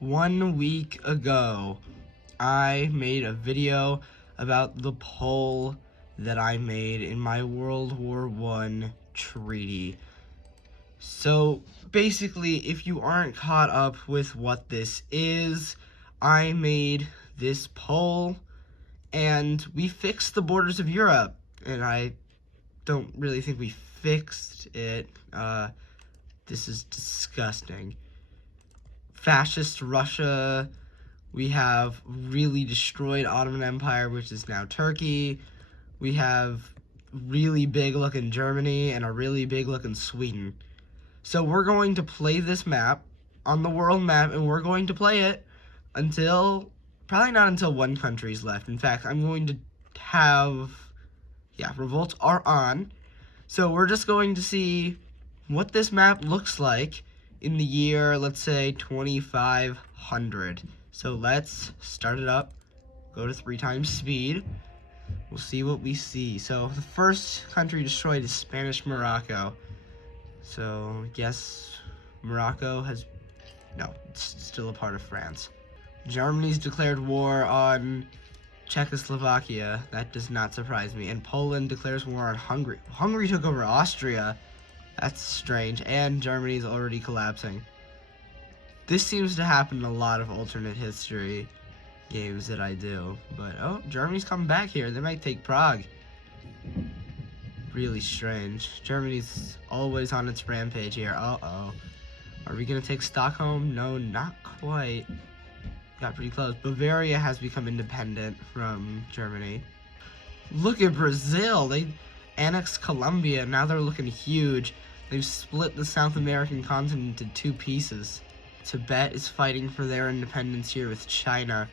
1 week ago, I made a video about the poll that I made in my World War I treaty. So basically, if you aren't caught up with what this is, I made this poll and we fixed the borders of Europe. And I don't really think we fixed it. This is disgusting. Fascist Russia. We have really destroyed Ottoman Empire, which is now Turkey. We have really big looking Germany and a really big looking Sweden. So we're going to play this map on the world map, and we're going to play it until, probably not until one country's left. In fact, I'm going to have, revolts are on. So we're just going to see what this map looks like in the year, let's say, 2500. So let's start it up, go to 3 times speed. We'll see what we see. So the first country destroyed is Spanish Morocco. So I guess Morocco no, it's still a part of France. Germany's declared war on Czechoslovakia. That does not surprise me. And Poland declares war on Hungary. Hungary took over Austria. That's strange. And Germany's already collapsing. This seems to happen in a lot of alternate history games that I do. But, oh, Germany's coming back here. They might take Prague. Really strange. Germany's always on its rampage here. Uh-oh. Are we going to take Stockholm? No, not quite. Got pretty close. Bavaria has become independent from Germany. Look at Brazil. They annexed Colombia. Now they're looking huge. They've split the South American continent into 2 pieces. Tibet is fighting for their independence here with China.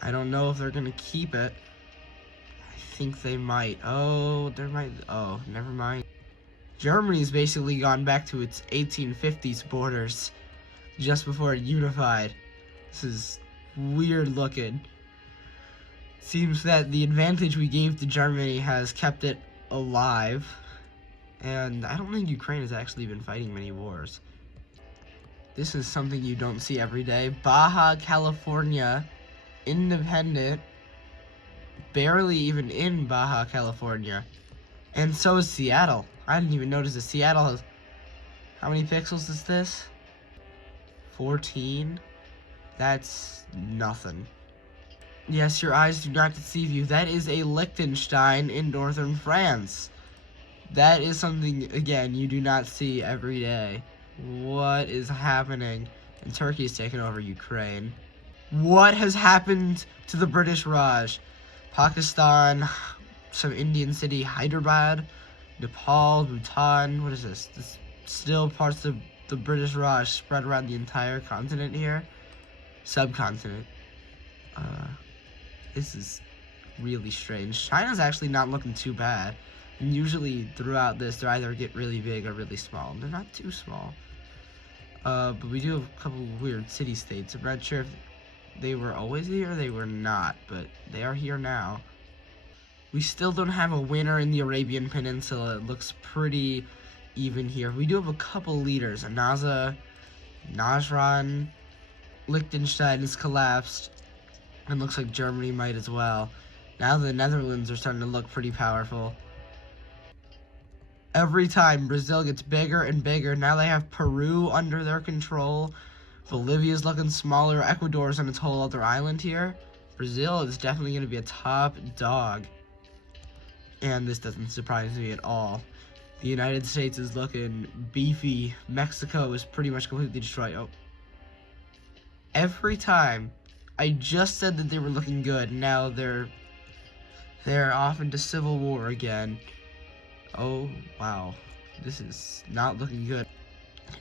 I don't know if they're going to keep it. I think they might. Oh, never mind. Germany's basically gone back to its 1850s borders just before it unified. This is weird looking. Seems that the advantage we gave to Germany has kept it alive. And I don't think Ukraine has actually been fighting many wars. This is something you don't see every day. Baja California, independent, barely even in Baja California. And so is Seattle. I didn't even notice that Seattle has... How many pixels is this? 14? That's nothing. Yes, your eyes do not deceive you. That is a Liechtenstein in northern France. That is something, again, you do not see every day. What is happening? And Turkey is taking over Ukraine. What has happened to the British Raj? Pakistan, some Indian city, Hyderabad, Nepal, Bhutan. What is this? This still parts of the British Raj spread around the entire continent here. Subcontinent. This is really strange. China's actually not looking too bad. And usually throughout this, they either get really big or really small. They're not too small. But we do have a couple weird city-states. I'm not sure if they were always here or they were not, but they are here now. We still don't have a winner in the Arabian Peninsula. It looks pretty even here. We do have a couple leaders. Anaza, Najran, Liechtenstein has collapsed, and looks like Germany might as well. Now the Netherlands are starting to look pretty powerful. Every time Brazil gets bigger and bigger. Now they have Peru under their control. Bolivia's looking smaller. Ecuador's on its whole other island here. Brazil is definitely going to be a top dog. And this doesn't surprise me at all. The United States is looking beefy. Mexico is pretty much completely destroyed. Oh. Every time I just said that they were looking good. Now they're off into civil war again. Oh, wow. This is not looking good.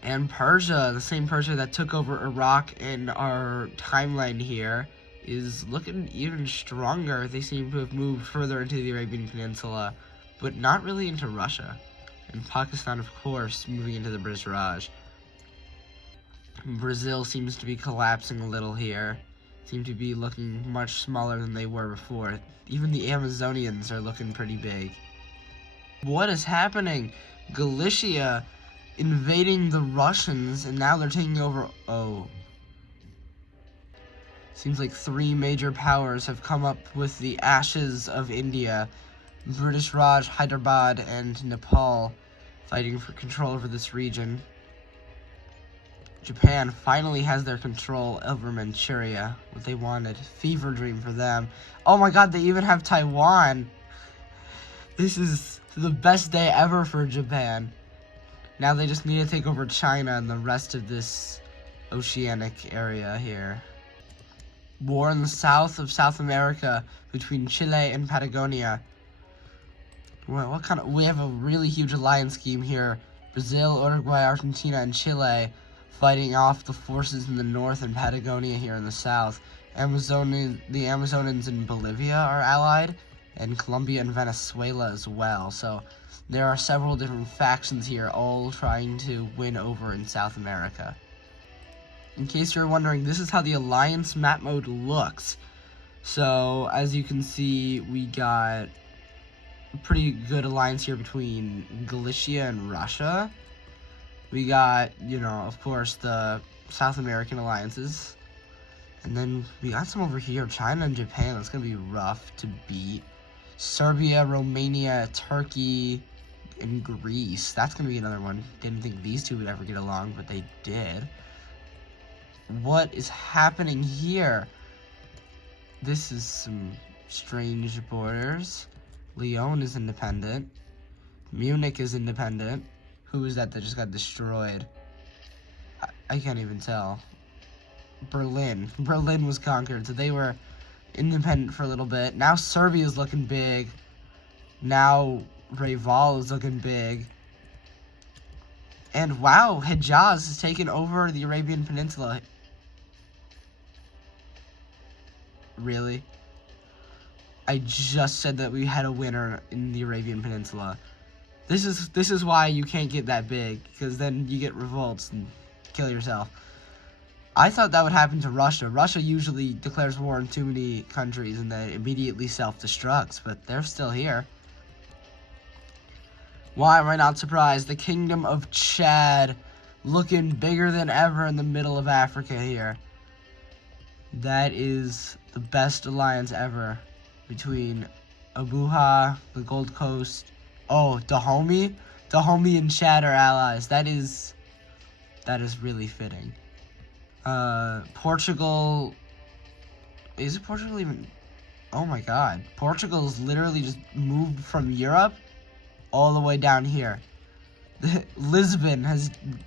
And Persia, the same Persia that took over Iraq in our timeline here, is looking even stronger. They seem to have moved further into the Arabian Peninsula, but not really into Russia. And Pakistan, of course, moving into the British Raj. Brazil seems to be collapsing a little here. Seem to be looking much smaller than they were before. Even the Amazonians are looking pretty big. What is happening? Galicia invading the Russians, and now they're taking over. Oh, Seems like 3 major powers have come up with the ashes of India. British Raj, Hyderabad, and Nepal fighting for control over this region. Japan finally has their control over Manchuria, what they wanted. Fever dream for them. Oh my god, they even have Taiwan. This is the best day ever for Japan. Now they just need to take over China and the rest of this oceanic area here. War in the south of South America between Chile and Patagonia. Well, we have a really huge alliance scheme here. Brazil, Uruguay, Argentina, and Chile fighting off the forces in the north and Patagonia here in the south. The Amazonians in Bolivia are allied, and Colombia and Venezuela as well. So there are several different factions here, all trying to win over in South America. In case you're wondering, this is how the alliance map mode looks. So as you can see, we got a pretty good alliance here between Galicia and Russia. We got, of course, the South American alliances. And then we got some over here, China and Japan. That's going to be rough to beat. Serbia, Romania, Turkey, and Greece. That's going to be another one. Didn't think these two would ever get along, but they did. What is happening here? This is some strange borders. Lyon is independent. Munich is independent. Who is that just got destroyed? I can't even tell. Berlin. Berlin was conquered, so they were independent for a little bit. Now Serbia is looking big. Now Reval is looking big. And wow, Hejaz has taken over the Arabian Peninsula. Really? I just said that we had a winner in the Arabian Peninsula. This is why you can't get that big, because then you get revolts and kill yourself. I thought that would happen to Russia. Russia usually declares war on too many countries and then immediately self-destructs, but they're still here. Why am I not surprised? The Kingdom of Chad, looking bigger than ever in the middle of Africa here. That is the best alliance ever between Abuja, the Gold Coast. Oh, Dahomey? Dahomey and Chad are allies. That is really fitting. Portugal. Is it Portugal even? Oh my god. Portugal's literally just moved from Europe all the way down here. Lisbon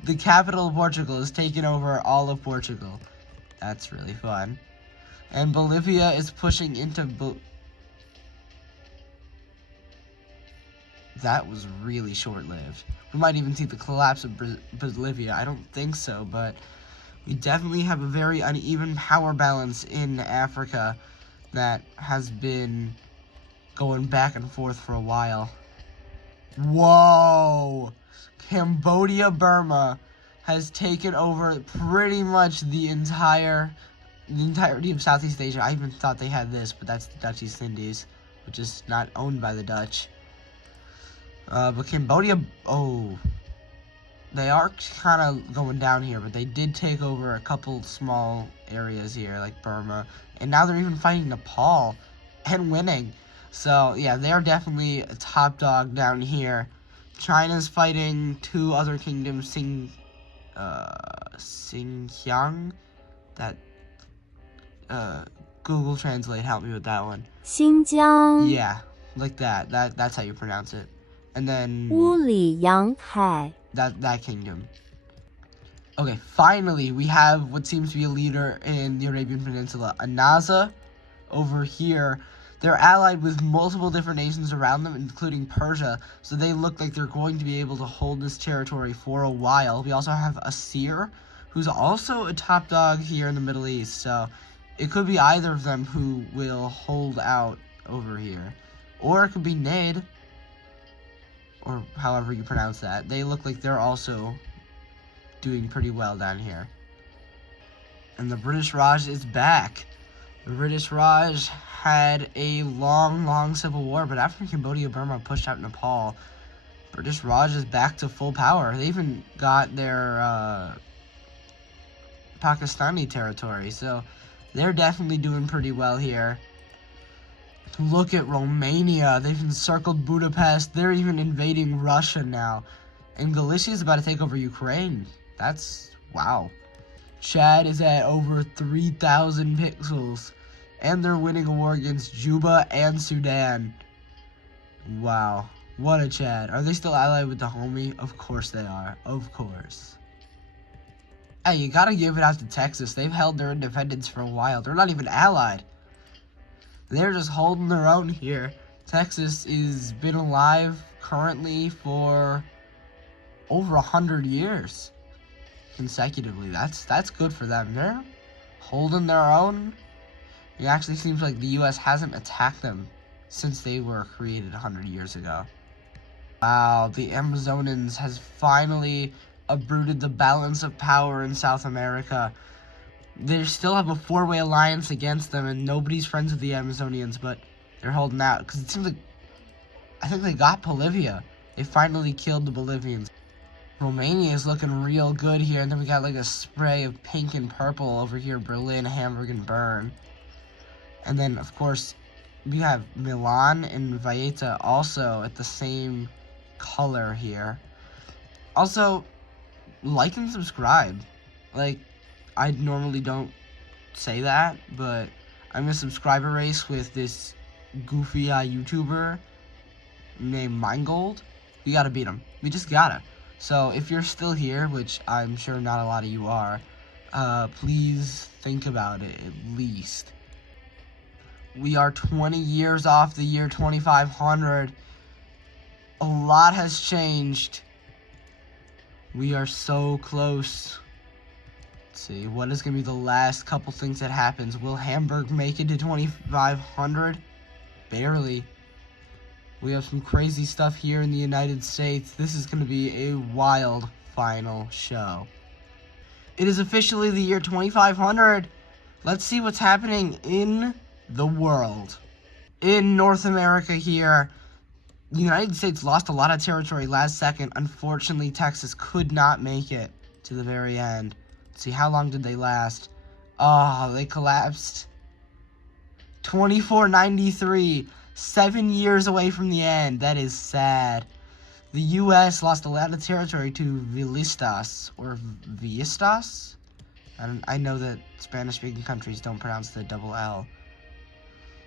the capital of Portugal, has taken over all of Portugal. That's really fun. And Bolivia is pushing into that was really short-lived. We might even see the collapse of Bolivia. I don't think so, but we definitely have a very uneven power balance in Africa that has been going back and forth for a while. Whoa! Cambodia, Burma has taken over pretty much the entirety of Southeast Asia. I even thought they had this, but that's the Dutch East Indies, which is not owned by the Dutch. But Cambodia, they are kind of going down here, but they did take over a couple small areas here, like Burma, and now they're even fighting Nepal and winning. So, yeah, they're definitely a top dog down here. China's fighting 2 other kingdoms, Xinjiang, that, Google Translate, help me with that one. Xinjiang. Yeah, like that's how you pronounce it. And then that kingdom. Okay, finally we have what seems to be a leader in the Arabian Peninsula. Anaza over here. They're allied with multiple different nations around them, including Persia, so they look like they're going to be able to hold this territory for a while. We also have Asir, who's also a top dog here in the Middle East, so it could be either of them who will hold out over here. Or it could be Naid, or however you pronounce that. They look like they're also doing pretty well down here. And the British Raj is back. The British Raj had a long civil war, but after Cambodia, Burma pushed out Nepal, British Raj is back to full power. They even got their Pakistani territory, so They're definitely doing pretty well here. Look at Romania. They've encircled Budapest. They're even invading Russia now. And Galicia is about to take over Ukraine. That's, wow. Chad is at over 3,000 pixels. And they're winning a war against Juba and Sudan. Wow. What a Chad. Are they still allied with the homie? Of course they are. Of course. Hey, you gotta give it out to Texas. They've held their independence for a while. They're not even allied. They're just holding their own here. Texas has been alive currently for over 100 years consecutively. That's good for them. They're holding their own. It actually seems like the U.S. hasn't attacked them since they were created 100 years ago. Wow, the Amazonians has finally uprooted the balance of power in South America. They still have a four-way alliance against them, and nobody's friends with the Amazonians, but they're holding out. Because it seems like, I think they got Bolivia. They finally killed the Bolivians. Romania is looking real good here, and then we got like a spray of pink and purple over here, Berlin, Hamburg, and Bern. And then, of course, we have Milan and Valletta also at the same color here. Also, like and subscribe. Like, I normally don't say that, but I'm in a subscriber race with this goofy YouTuber named Mindgold. We gotta beat him. We just gotta. So if you're still here, which I'm sure not a lot of you are, please think about it at least. We are 20 years off the year 2500. A lot has changed. We are so close. Let's see, what is going to be the last couple things that happens? Will Hamburg make it to 2,500? Barely. We have some crazy stuff here in the United States. This is going to be a wild final show. It is officially the year 2,500. Let's see what's happening in the world. In North America here, the United States lost a lot of territory last second. Unfortunately, Texas could not make it to the very end. See, how long did they last? Oh, they collapsed. 2493, 7 years away from the end. That is sad. The U.S. lost a lot of territory to Villistas, or Villistas? I know that Spanish-speaking countries don't pronounce the double L.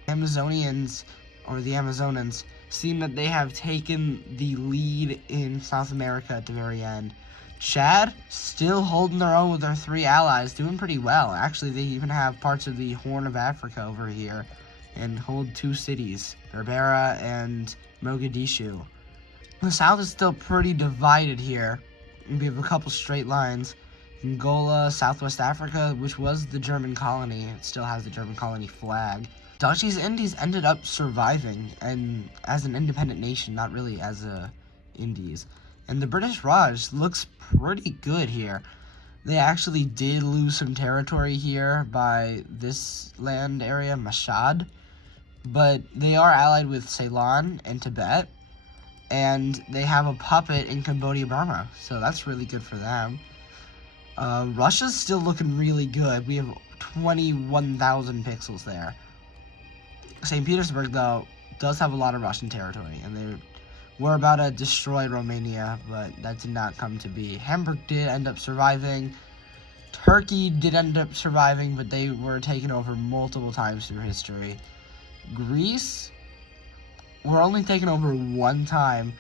Amazonians, or the Amazonians, seem that they have taken the lead in South America at the very end. Chad, still holding their own with their three allies, doing pretty well. Actually, they even have parts of the Horn of Africa over here and hold two cities, Berbera and Mogadishu. The South is still pretty divided here. We have a couple straight lines. Angola, Southwest Africa, which was the German colony. It still has the German colony flag. Dutch East Indies ended up surviving and as an independent nation, not really as a Indies. And the British Raj looks pretty good here. They actually did lose some territory here by this land area, Mashhad. But they are allied with Ceylon and Tibet. And they have a puppet in Cambodia, Burma. So that's really good for them. Russia's still looking really good. We have 21,000 pixels there. St. Petersburg, though, does have a lot of Russian territory. And they were about to destroy Romania, but that did not come to be. Hamburg did end up surviving. Turkey did end up surviving, but they were taken over multiple times through history. Greece were only taken over one time.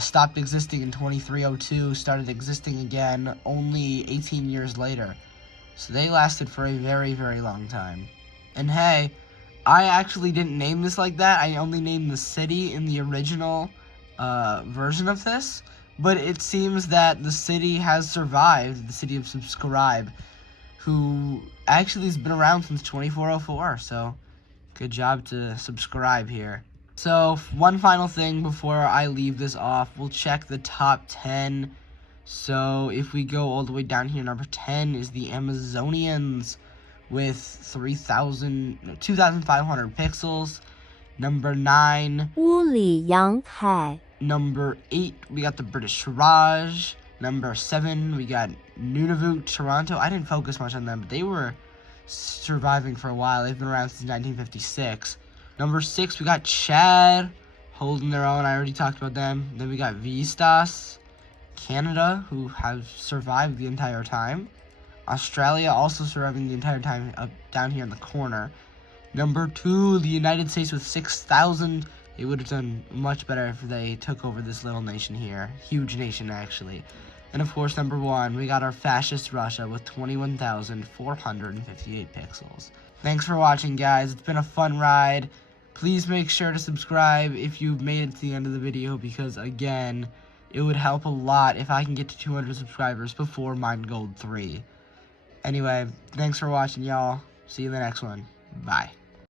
Stopped existing in 2302, started existing again only 18 years later. So they lasted for a very, very long time. And hey, I actually didn't name this like that. I only named the city in the original version of this, but it seems that the city has survived, the city of Subscribe, who actually has been around since 2404, so good job to Subscribe here. So one final thing before I leave this off, we'll check the top 10. So if we go all the way down here, number 10 is the Amazonians with 2,500 pixels. Number 9, 乌里洋海 Number 8, we got the British Raj. Number 7, we got Nunavut, Toronto. I didn't focus much on them, but they were surviving for a while. They've been around since 1956. Number 6, we got Chad, holding their own. I already talked about them. Then we got Vistas, Canada, who have survived the entire time. Australia also surviving the entire time up down here in the corner. Number 2, the United States with 6,000. They would have done much better if they took over this little nation here. Huge nation, actually. And of course, number 1, we got our fascist Russia with 21,458 pixels. Thanks for watching, guys. It's been a fun ride. Please make sure to subscribe if you've made it to the end of the video, because again, it would help a lot if I can get to 200 subscribers before Mine Gold 3. Anyway, thanks for watching, y'all. See you in the next one. Bye.